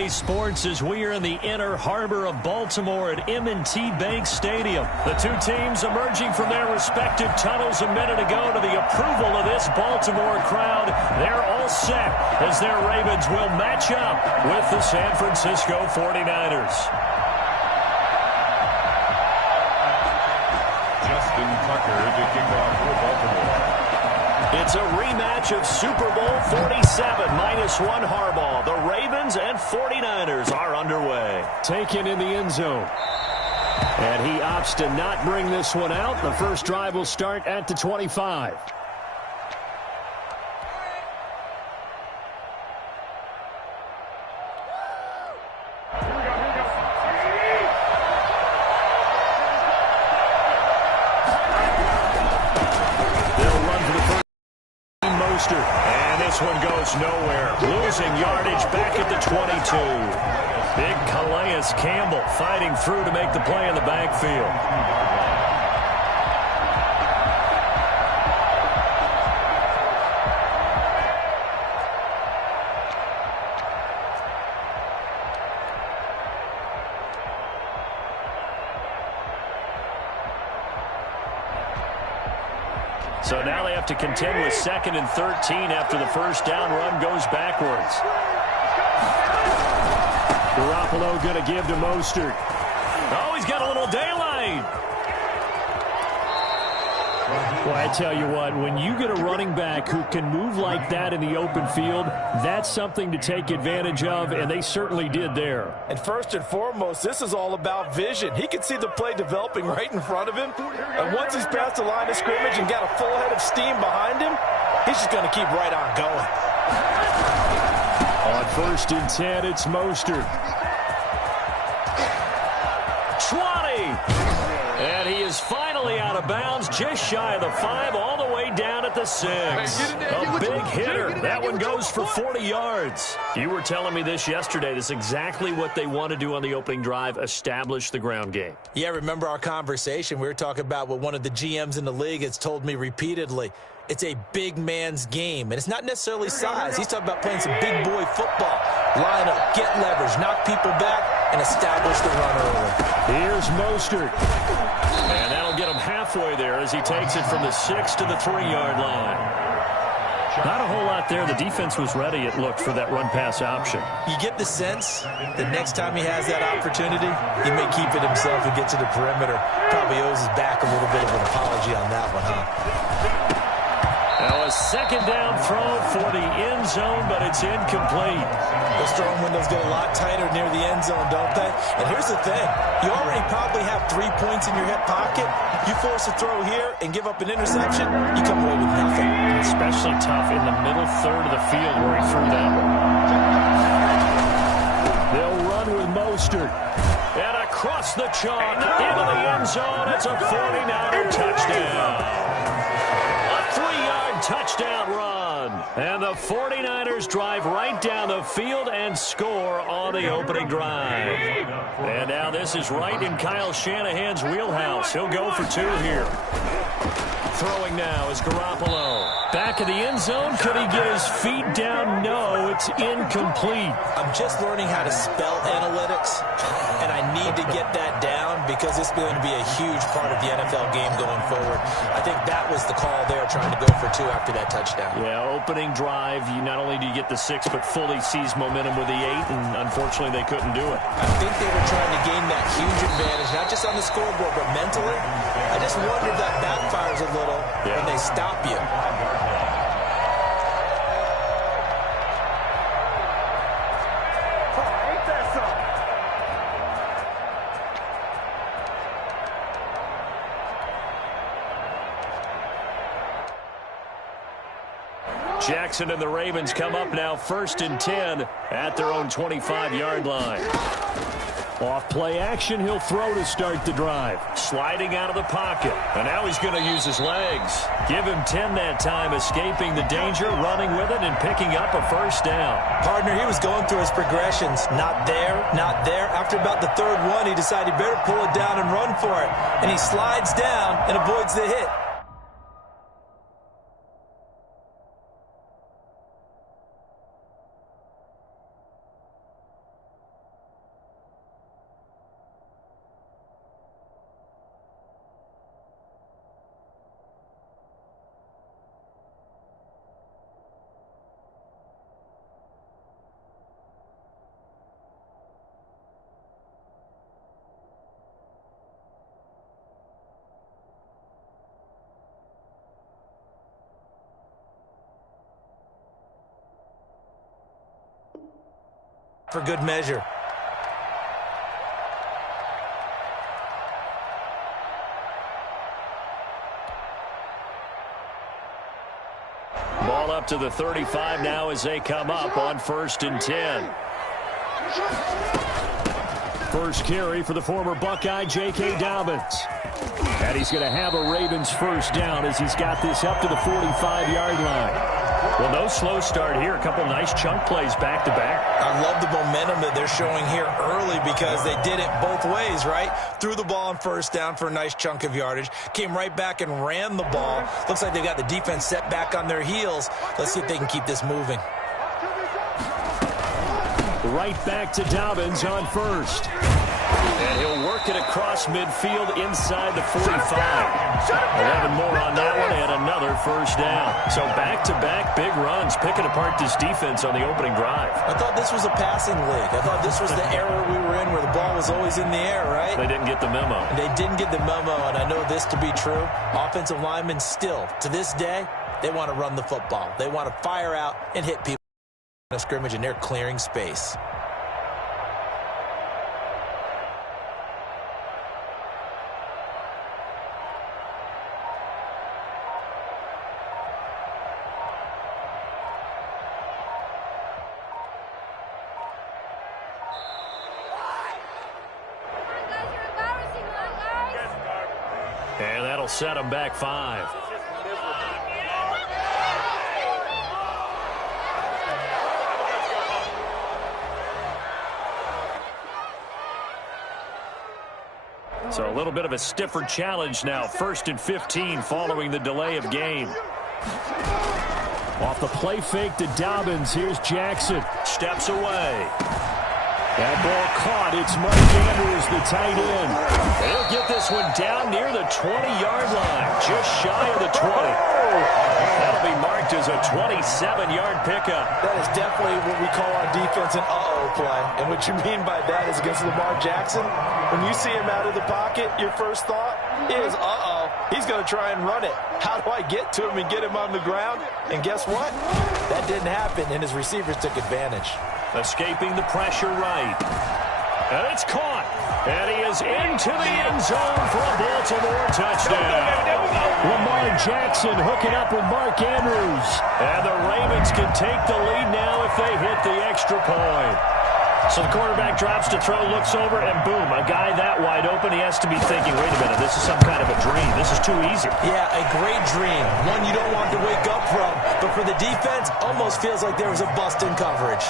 EA Sports as we are in the inner harbor of Baltimore at M&T Bank Stadium. The two teams emerging from their respective tunnels a minute ago to the approval of this Baltimore crowd. They're all set as their Ravens will match up with the San Francisco 49ers. Justin Tucker to kick off for Baltimore. It's a rematch of Super Bowl 47 -1 Harbaugh. The Ravens and 49ers are underway. Taken in the end zone. And he opts to not bring this one out. The first drive will start at the 25. And this one goes nowhere. Losing yardage back at the 22. Big Calais Campbell fighting through to make the play in the backfield. So now they have to contend with 2nd and 13 after the first down run goes backwards. Garoppolo going to give to Mostert. Oh, he's got a little daylight. Well, I tell you what, when you get a running back who can move like that in the open field, that's something to take advantage of, and they certainly did there. And first and foremost, this is all about vision. He can see the play developing right in front of him, and once he's past the line of scrimmage and got a full head of steam behind him, he's just going to keep right on going. On 1st and 10, it's Mostert. 20! And he is finally out of bounds, just shy of the 5, all the way down at the 6. A big hitter. That one goes for 40 yards. You were telling me this yesterday. This is exactly what they want to do on the opening drive, establish the ground game. Yeah, remember our conversation? We were talking about what one of the GMs in the league has told me repeatedly. It's a big man's game, and it's not necessarily size. He's talking about playing some big boy football. Line up, get leverage, knock people back, and establish the run early. Here's Mostert. And that'll get him halfway there as he takes it from the 6 to the 3-yard line. Not a whole lot there. The defense was ready, it looked, for that run-pass option. You get the sense that next time he has that opportunity, he may keep it himself and get to the perimeter. Probably owes his back a little bit of an apology on that one, huh? Now a 2nd down throw for the end zone, but it's incomplete. Those throwing windows get a lot tighter near the end zone, don't they? And here's the thing. You already probably have 3 points in your hip pocket. You force a throw here and give up an interception, you come away with nothing. Especially tough in the middle third of the field where he threw that one. They'll run with Mostert. And across the chalk into the end zone. It's a 49er touchdown. Touchdown run. And the 49ers drive right down the field and score on the opening drive. And now this is right in Kyle Shanahan's wheelhouse. He'll go for 2 here. Throwing now is Garoppolo. Back in the end zone. Could he get his feet down? No, it's incomplete. I'm just learning how to spell analytics, and I need to get that down because it's going to be a huge part of the NFL game going forward. I think that was the call there, trying to go for 2 after that touchdown. Yeah, opening drive, you not only do you get the 6, but fully seize momentum with the 8, and unfortunately they couldn't do it. I think they were trying to gain that huge advantage, not just on the scoreboard, but mentally. I just wonder if that backfires a little when they stop you. Jackson and the Ravens come up now 1st and 10 at their own 25-yard line. Off play action, he'll throw to start the drive. Sliding out of the pocket. And now he's going to use his legs. Give him 10 that time, escaping the danger, running with it, and picking up a 1st down. Partner, he was going through his progressions. Not there, not there. After about the 3rd one, he decided he better pull it down and run for it. And he slides down and avoids the hit. for good measure. Ball up to the 35 now as they come up on 1st and 10. First carry for the former Buckeye, J.K. Dobbins. And he's going to have a Ravens first down as he's got this up to the 45-yard line. Well, no slow start here. A couple nice chunk plays back-to-back. I love the momentum that they're showing here early because they did it both ways, right? Threw the ball on first down for a nice chunk of yardage. Came right back and ran the ball. Looks like they've got the defense set back on their heels. Let's see if they can keep this moving. Right back to Dobbins on first. And he'll work it across midfield inside the 45. 11 more on that one and another first down. So back-to-back big runs, picking apart this defense on the opening drive. I thought this was a passing league. I thought this was the era we were in where the ball was always in the air, right? They didn't get the memo. They didn't get the memo, and I know this to be true. Offensive linemen still, to this day, they want to run the football. They want to fire out and hit people in a scrimmage, and they're clearing space. And that'll set them back 5. So a little bit of a stiffer challenge now. 1st and 15 following the delay of game. Off the play fake to Dobbins. Here's Jackson. Steps away. That ball caught. It's Mark Andrews, the tight end. He'll get this one down near the 20-yard line, just shy of the 20. That'll be marked as a 27-yard pickup. That is definitely what we call on defense an uh-oh play. And what you mean by that is against Lamar Jackson, when you see him out of the pocket, your first thought is, uh-oh, he's going to try and run it. How do I get to him and get him on the ground? And guess what? That didn't happen, and his receivers took advantage. Escaping the pressure right. And it's caught. And he is into the end zone for a Baltimore touchdown. Lamar Jackson hooking up with Mark Andrews. And the Ravens can take the lead now if they hit the extra point. So the quarterback drops to throw, looks over, and boom, a guy that wide open, he has to be thinking, wait a minute, this is some kind of a dream. This is too easy. Yeah, a great dream. One you don't want to wake up from. But for the defense, almost feels like there was a bust in coverage.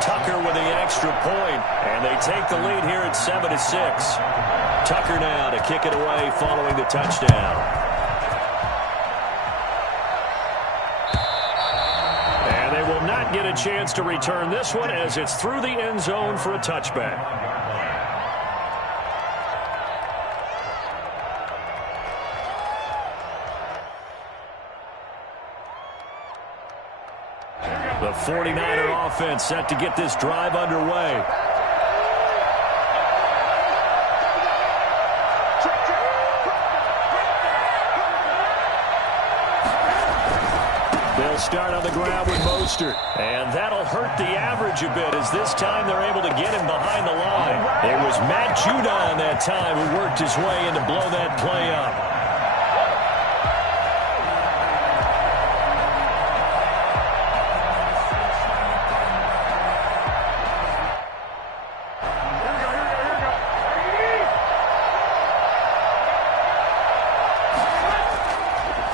Tucker with the extra point, and they take the lead here at 7-6. Tucker now to kick it away following the touchdown. And they will not get a chance to return this one as it's through the end zone for a touchback. The 49er offense set to get this drive underway. They'll start on the ground with Mostert. And that'll hurt the average a bit as this time they're able to get him behind the line. It was Matt Judon that time who worked his way in to blow that play up.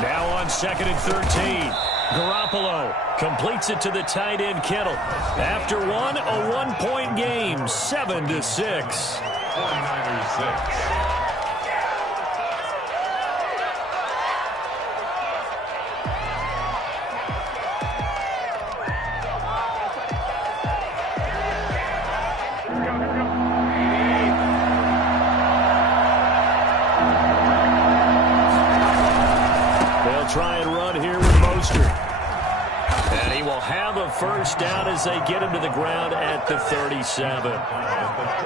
Now on 2nd and 13. Garoppolo completes it to the tight end Kittle. After one, a one-point game, 7-6. 49ers 6. Try and run here with Mostert. And he will have a first down as they get him to the ground at the 37.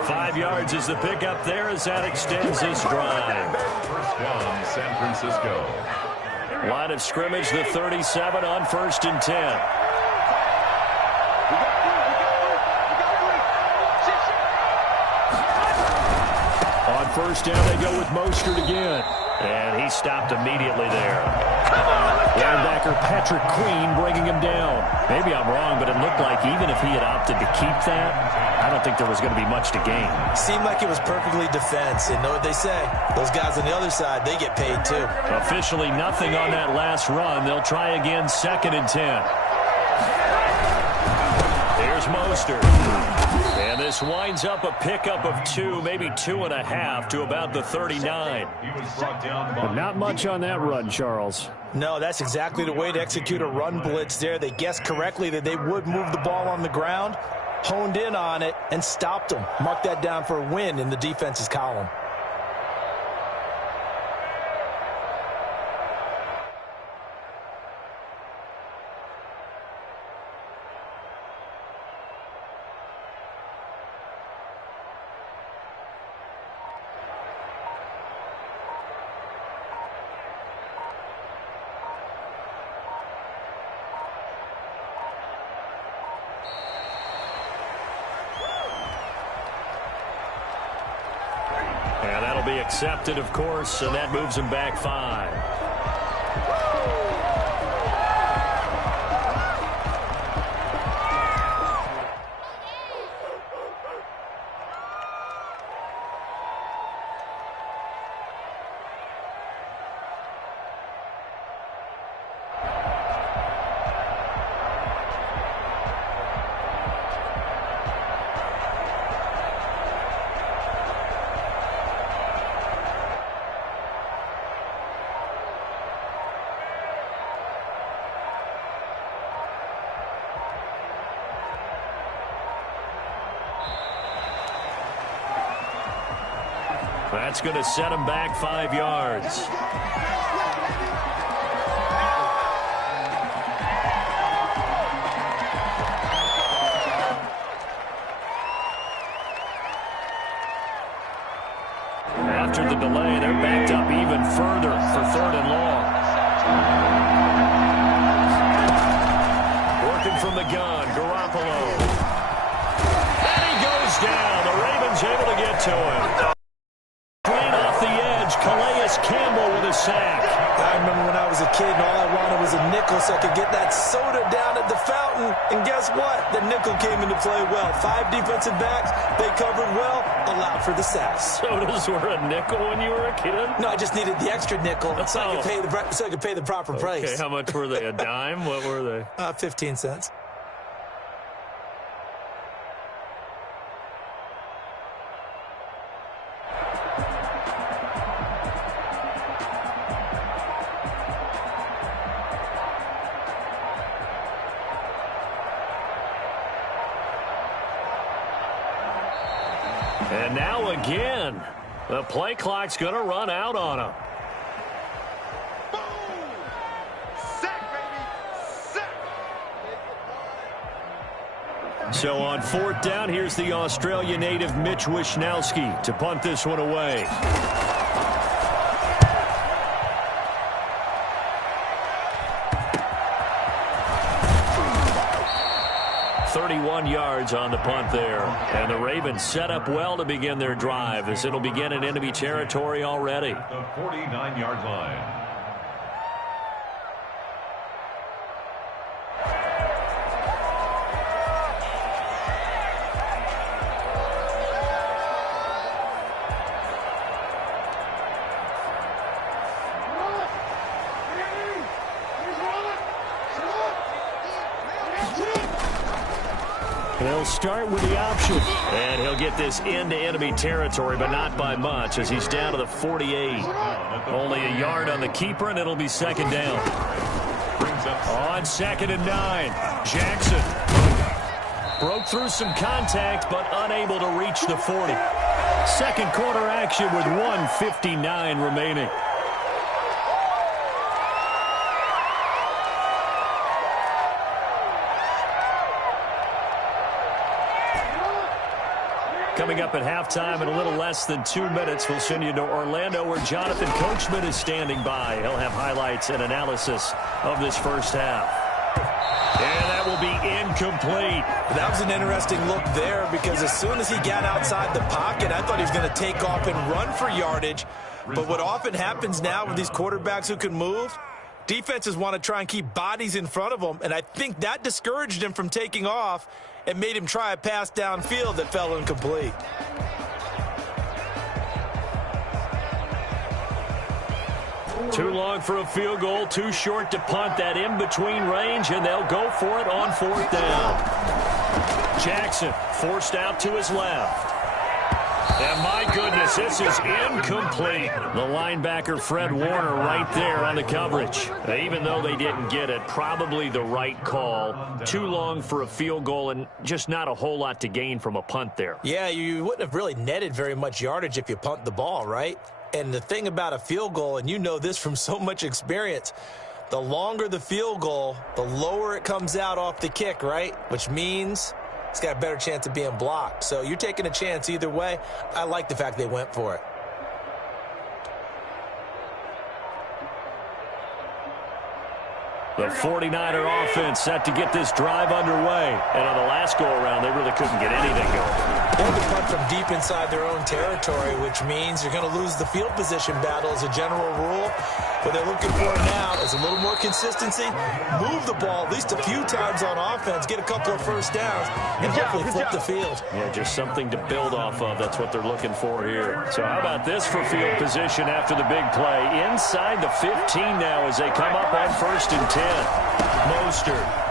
5 yards is the pickup there as that extends this drive. First one, San Francisco. Line of scrimmage, the 37 on 1st and 10. first down, they go with Mostert again. And he stopped immediately there. Linebacker Patrick Queen bringing him down. Maybe I'm wrong, but it looked like even if he had opted to keep that, I don't think there was going to be much to gain. Seemed like it was perfectly defense. And know what they say? Those guys on the other side, they get paid too. Officially nothing on that last run. They'll try again, 2nd and 10. Here's Mostert. And this winds up a pickup of 2, maybe 2.5 to about the 39. But not much on that run, Charles. No, that's exactly the way to execute a run blitz there. They guessed correctly that they would move the ball on the ground, honed in on it, and stopped them. Mark that down for a win in the defense's column. And that'll be accepted, of course, and that moves him back 5. That's going to set him back 5 yards. After the delay, they're backed up even further for 3rd and long. Working from the gun, Garoppolo. And he goes down. The Ravens able to get to him. Campbell with a sack. I remember when I was a kid and all I wanted was a nickel so I could get that soda down at the fountain. And guess what? The nickel came into play well. 5 defensive backs. They covered well. Allowed for the sacks. Sodas were a nickel when you were a kid? No, I just needed the extra nickel so I could pay the proper price. Okay, how much were they? A dime? What were they? 15 cents. And now again, the play clock's going to run out on him. So on 4th down, here's the Australia native Mitch Wishnowsky to punt this one away. 31 yards on the punt there. And the Ravens set up well to begin their drive as it'll begin in enemy territory already. The 49-yard line. They'll start with the option. And he'll get this into enemy territory, but not by much as he's down to the 48. Only a yard on the keeper, and it'll be 2nd down. On 2nd and 9, Jackson broke through some contact, but unable to reach the 40. Second quarter action with 1:59 remaining. Coming up at halftime in a little less than 2 minutes, we'll send you to Orlando where Jonathan Coachman is standing by. He'll have highlights and analysis of this first half. And that will be incomplete. That was an interesting look there because as soon as he got outside the pocket, I thought he was going to take off and run for yardage. But what often happens now with these quarterbacks who can move, defenses want to try and keep bodies in front of them, and I think that discouraged him from taking off and made him try a pass downfield that fell incomplete. Too long for a field goal, too short to punt. That in-between range, and they'll go for it on 4th down. Jackson forced out to his left. And my goodness, this is incomplete. The linebacker, Fred Warner, right there on the coverage. Even though they didn't get it, probably the right call. Too long for a field goal and just not a whole lot to gain from a punt there. Yeah, you wouldn't have really netted very much yardage if you punt the ball, right? And the thing about a field goal, and you know this from so much experience, the longer the field goal, the lower it comes out off the kick, right? Which means it's got a better chance of being blocked. So you're taking a chance either way. I like the fact they went for it. The 49er offense set to get this drive underway. And on the last go-around, they really couldn't get anything going. They had to punt from deep inside their own territory, which means you're going to lose the field position battle as a general rule. What they're looking for now is a little more consistency, move the ball at least a few times on offense, get a couple of first downs, and hopefully flip the field. Yeah, just something to build off of. That's what they're looking for here. So how about this for field position after the big play? Inside the 15 now as they come up on 1st and 10. Mostert.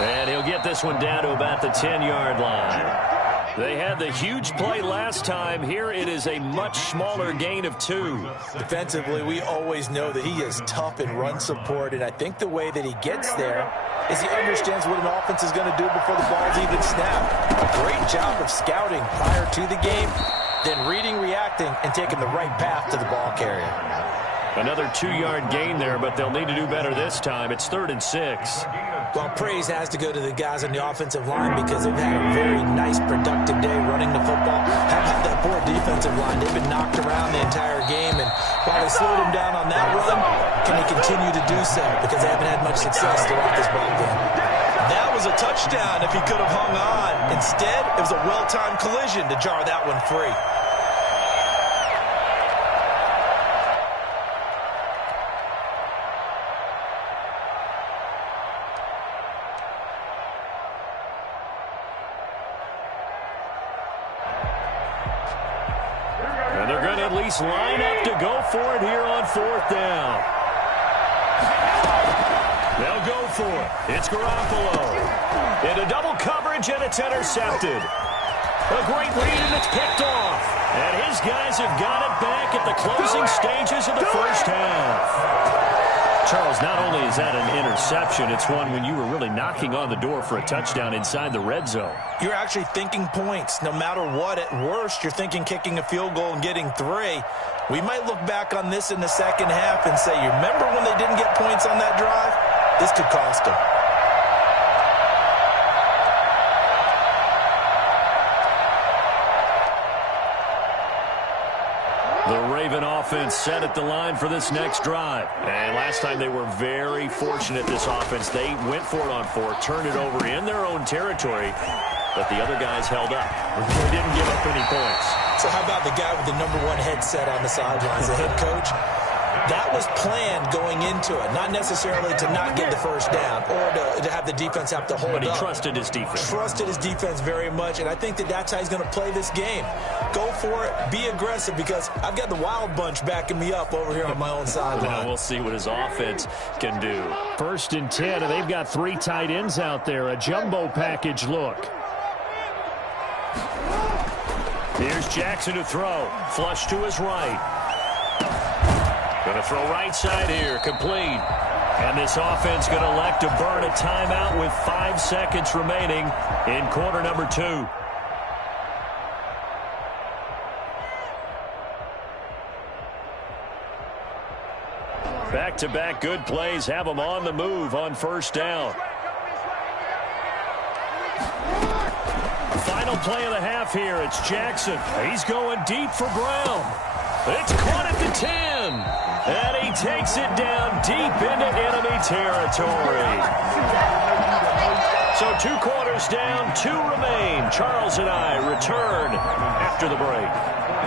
And he'll get this one down to about the 10-yard line. They had the huge play last time. Here it is a much smaller gain of 2. Defensively, we always know that he is tough in run support, and I think the way that he gets there is he understands what an offense is going to do before the ball's even snapped. A great job of scouting prior to the game, then reading, reacting, and taking the right path to the ball carrier. Another 2-yard gain there, but they'll need to do better this time. It's 3rd and 6. Well, praise has to go to the guys on the offensive line because they've had a very nice, productive day running the football. How about that poor defensive line? They've been knocked around the entire game, and while they slowed him down on that run, can they continue to do so? Because they haven't had much success throughout this ball game. That was a touchdown if he could have hung on. Instead, it was a well-timed collision to jar that one free. And they're going to at least line up to go for it here on 4th down. They'll go for it. It's Garoppolo. Into double coverage, and it's intercepted. A great read, and it's picked off. And his guys have got it back at the closing stages of the first half. Charles, not only is that an interception, it's one when you were really knocking on the door for a touchdown inside the red zone. You're actually thinking points. No matter what, at worst, you're thinking kicking a field goal and getting 3. We might look back on this in the second half and say, you remember when they didn't get points on that drive? This could cost them. The Raven offense set at the line for this next drive. And last time they were very fortunate, this offense. They went for it on 4, turned it over in their own territory, but the other guys held up. They didn't give up any points. So how about the guy with the #1 headset on the sidelines, the head coach? That was planned going into it, not necessarily to not get the first down or to have the defense have to hold up. But he trusted his defense. Trusted his defense very much, and I think that that's how he's going to play this game. Go for it, be aggressive, because I've got the wild bunch backing me up over here on my own sideline. Well, we'll see what his offense can do. 1st and 10, and they've got 3 tight ends out there. A jumbo package look. Here's Jackson to throw. Flush to his right. Going to throw right side here. Complete. And this offense going to elect to burn a timeout with 5 seconds remaining in quarter number 2. Back-to-back good plays have them on the move on 1st down. Final play of the half here. It's Jackson. He's going deep for Brown. It's caught at the 10. And he takes it down deep into enemy territory. So 2 quarters down, 2 remain. Charles and I return after the break.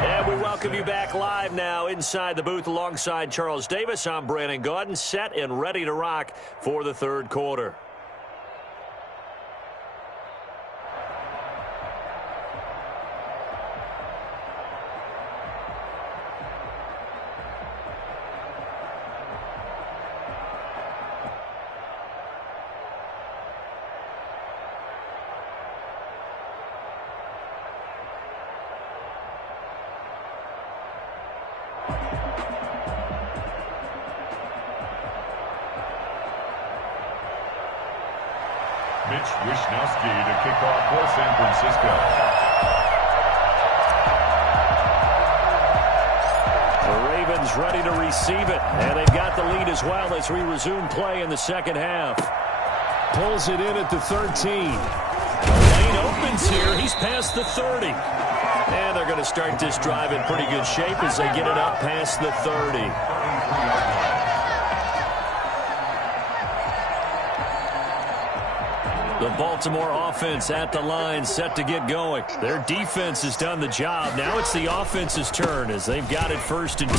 And we welcome you back live now inside the booth alongside Charles Davis. I'm Brandon Gaudin, set and ready to rock for the third quarter. Wisnowski to kick off for San Francisco. The Ravens ready to receive it, and they've got the lead as well as we resume play in the second half. Pulls it in at the 13. Lane opens here. He's past the 30. And they're going to start this drive in pretty good shape as they get it up past the 30. The Baltimore offense at the line, set to get going. Their defense has done the job. Now it's the offense's turn as they've got it 1st and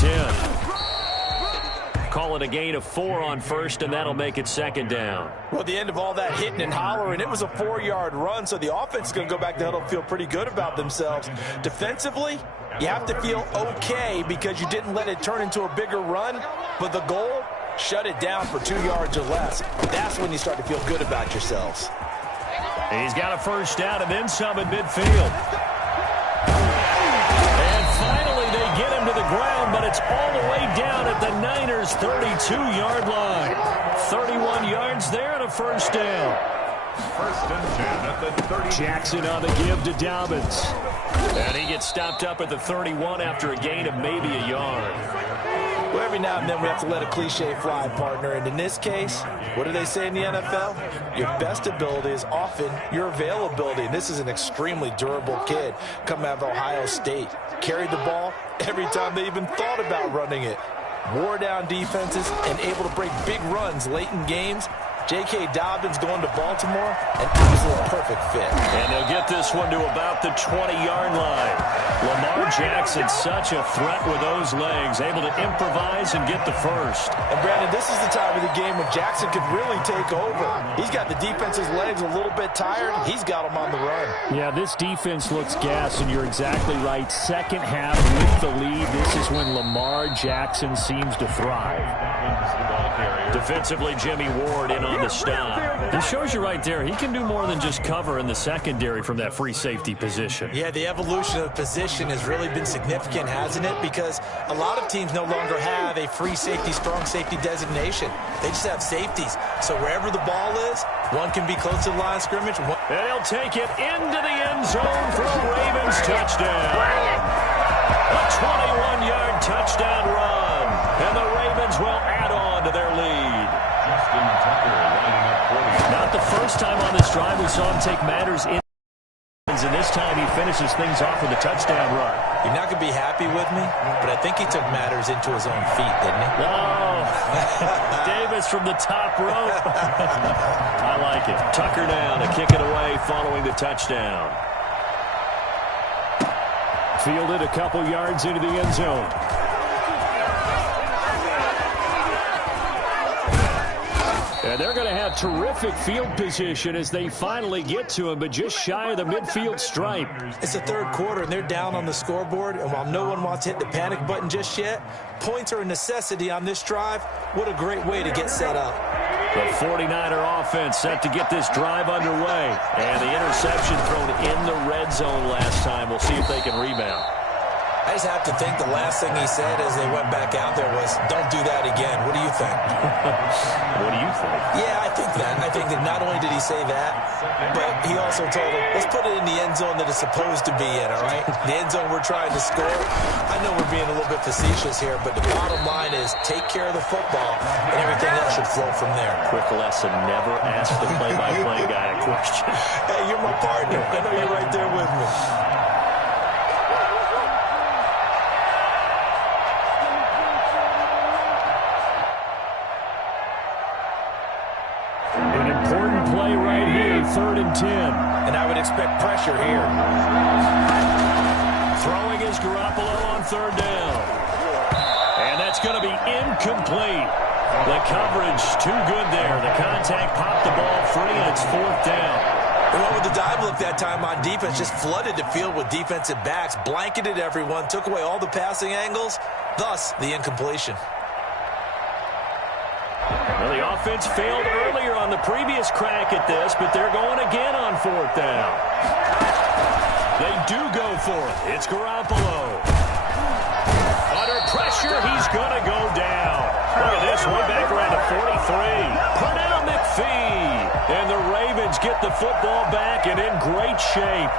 10. Call it a gain of 4 on first, and that'll make it 2nd down. Well, the end of all that hitting and hollering, it was a 4-yard run, so the offense is going to go back to huddle and feel pretty good about themselves. Defensively, you have to feel okay because you didn't let it turn into a bigger run, but the goal, shut it down for 2 yards or less. That's when you start to feel good about yourselves. He's got a 1st down and then some in midfield. And finally they get him to the ground, but it's all the way down at the Niners' 32-yard line. 31 yards there and a 1st down. 1st and 10 at the 30. Jackson on the give to Dobbins. And he gets stopped up at the 31 after a gain of maybe a yard. Well, every now and then we have to let a cliche fly, partner. And in this case, what do they say in the NFL? Your best ability is often your availability. And this is an extremely durable kid coming out of Ohio State. Carried the ball every time they even thought about running it. Wore down defenses and able to break big runs late in games. J.K. Dobbins going to Baltimore, an absolute perfect fit. And they'll get this one to about the 20-yard line. Lamar Jackson, such a threat with those legs, able to improvise and get the 1st. And, Brandon, this is the time of the game when Jackson could really take over. He's got the defense's legs a little bit tired. He's got them on the run. Yeah, this defense looks gassed, and you're exactly right. Second half with the lead, this is when Lamar Jackson seems to thrive. Defensively, Jimmy Ward in on the stop. This shows you right there, he can do more than just cover in the secondary from that free safety position. Yeah, the evolution of the position has really been significant, hasn't it? Because a lot of teams no longer have a free safety, strong safety designation. They just have safeties. So wherever the ball is, one can be close to the line of scrimmage. And he'll take it into the end zone for a Ravens touchdown. A 21-yard touchdown run. And the Ravens will add on to their lead. Justin Tucker lining up 40. Not the first time on this drive we saw him take matters in. And this time he finishes things off with a touchdown run. You're not going to be happy with me, but I think he took matters into his own feet, didn't he? Oh, Davis from the top rope. I like it. Tucker down to kick it away following the touchdown. Fielded a couple yards into the end zone. And they're going to have terrific field position as they finally get to him, but just shy of the midfield stripe. It's the third quarter, and they're down on the scoreboard, and while no one wants to hit the panic button just yet, points are a necessity on this drive. What a great way to get set up. The 49er offense set to get this drive underway. And the interception thrown in the red zone last time. We'll see if they can rebound. I just have to think the last thing he said as they went back out there was, don't do that again. What do you think? What do you think? Yeah, I think that. I think that not only did he say that, but he also told him, let's put it in the end zone that it's supposed to be in, all right? The end zone we're trying to score. I know we're being a little bit facetious here, but the bottom line is take care of the football, and everything else should flow from there. Quick lesson, never ask the play-by-play guy a question. Hey, you're my partner. I know you're right there with me. and 10. And I would expect pressure here. Throwing is Garoppolo on third down. And that's going to be incomplete. The coverage too good there. The contact popped the ball free, and it's fourth down. They went with the dive look that time on defense, just flooded the field with defensive backs, blanketed everyone, took away all the passing angles, thus the incompletion. Well, the offense failed earlier on the previous crack at this, but they're going again on fourth down. They do go for it. It's Garoppolo. Under pressure, he's going to go down. Look at this, way back around to 43. Pernell McPhee. And the Ravens get the football back and in great shape.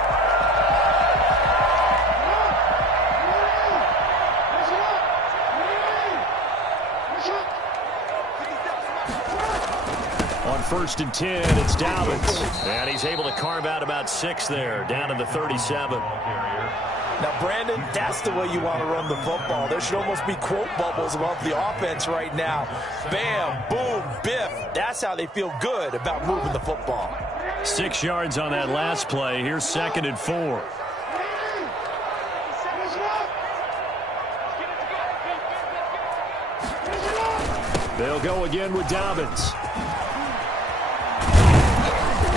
On first and 10, it's Dobbins. And he's able to carve out about 6 there, down to the 37. Now, Brandon, that's the way you want to run the football. There should almost be quote bubbles above the offense right now. Bam, boom, biff. That's how they feel good about moving the football. 6 yards on that last play. Here's 2nd and 4. They'll go again with Dobbins.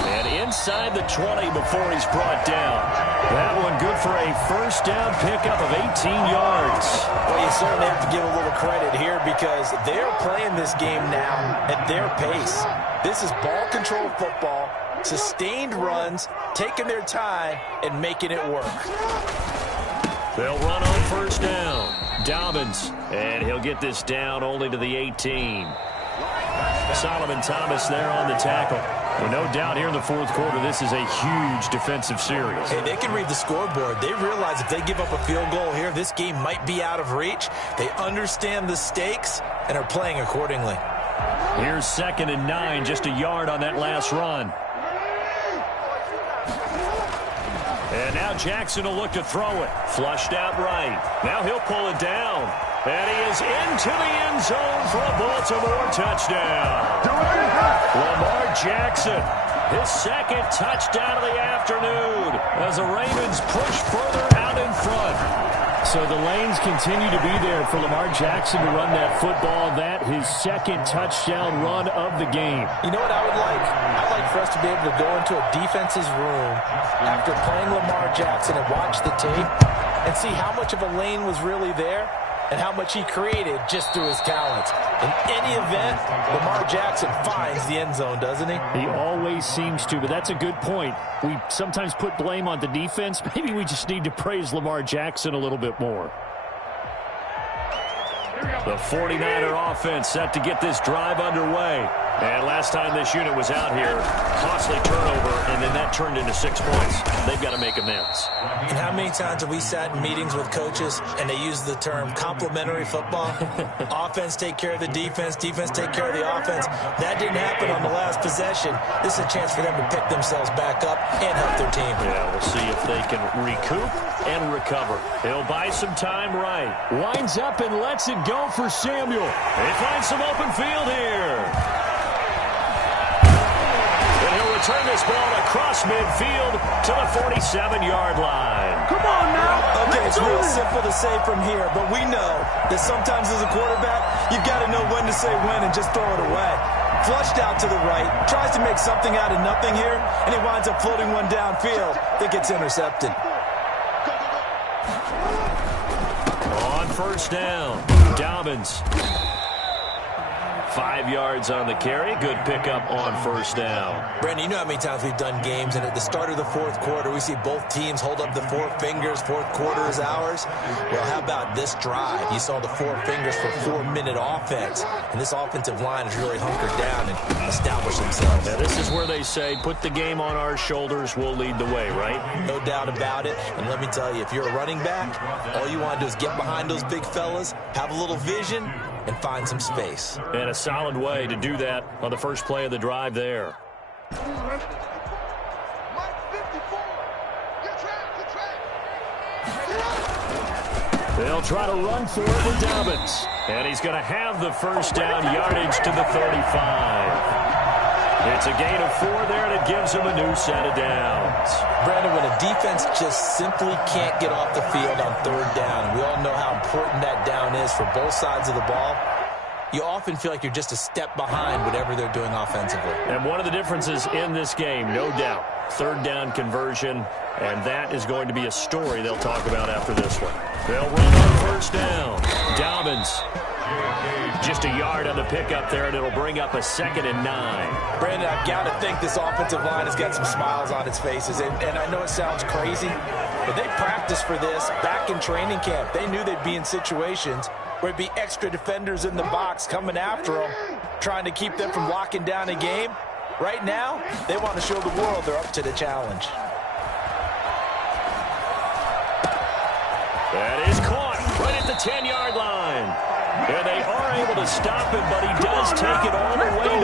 And inside the 20 before he's brought down. That one good for a first down pickup of 18 yards. Well, you certainly have to give a little credit here because they're playing this game now at their pace. This is ball control football, sustained runs, taking their time, and making it work. They'll run on first down. Dobbins, and he'll get this down only to the 18. Solomon Thomas there on the tackle. Well, no doubt here in the fourth quarter, this is a huge defensive series. Hey, they can read the scoreboard. They realize if they give up a field goal here, this game might be out of reach. They understand the stakes and are playing accordingly. Here's 2nd and 9, just a yard on that last run. And now Jackson will look to throw it. Flushed out right. Now he'll pull it down. And he is into the end zone for a Baltimore touchdown. Lamar Jackson, his 2nd touchdown of the afternoon as the Ravens push further out in front. So the lanes continue to be there for Lamar Jackson to run that football. That his 2nd touchdown run of the game. You know what I would like? I'd like for us to be able to go into a defense's room after playing Lamar Jackson and watch the tape and see how much of a lane was really there and how much he created just through his talents. In any event, Lamar Jackson finds the end zone, doesn't he? He always seems to, but that's a good point. We sometimes put blame on the defense. Maybe we just need to praise Lamar Jackson a little bit more. The 49er offense set to get this drive underway. And last time this unit was out here, costly turnover, and then that turned into 6 points. They've got to make amends. And how many times have we sat in meetings with coaches and they use the term complementary football? Offense take care of the defense, defense take care of the offense. That didn't happen on the last possession. This is a chance for them to pick themselves back up and help their team. Yeah, we'll see if they can recoup and recover. He'll buy some time right. Winds up and lets it go for Samuel. They find some open field here. Turn this ball across midfield to the 47-yard line. Come on now. Okay, it's real simple to say from here, but we know that sometimes as a quarterback, you've got to know when to say when and just throw it away. Flushed out to the right, tries to make something out of nothing here, and he winds up floating one downfield that gets intercepted. On first down, Dobbins. 5 yards on the carry. Good pickup on first down. Brandon, you know how many times we've done games, and at the start of the fourth quarter, we see both teams hold up the 4 fingers. Fourth quarter is ours. Well, how about this drive? You saw the 4 fingers for 4-minute offense, and this offensive line has really hunkered down and established themselves. Now, this is where they say, put the game on our shoulders, we'll lead the way, right? No doubt about it. And let me tell you, if you're a running back, all you want to do is get behind those big fellas, have a little vision, and find some space. And a solid way to do that on the first play of the drive there. They'll try to run for it with Dobbins. And he's going to have the first down, yardage to the 35. It's a gain of 4 there, and it gives them a new set of downs. Brandon, when a defense just simply can't get off the field on third down, we all know how important that down is for both sides of the ball, you often feel like you're just a step behind whatever they're doing offensively. And one of the differences in this game, no doubt, third down conversion, and that is going to be a story they'll talk about after this one. They'll run on first down. Dobbins, just a yard on the pickup there, and it'll bring up a 2nd and 9. Brandon, I've got to think this offensive line has got some smiles on its faces, and I know it sounds crazy, but they practiced for this back in training camp. They knew they'd be in situations where there'd be extra defenders in the box coming after them, trying to keep them from locking down a game. Right now, they want to show the world they're up to the challenge. That is caught right at the 10-yard line. And they are able to stop him, but he does take it all the way to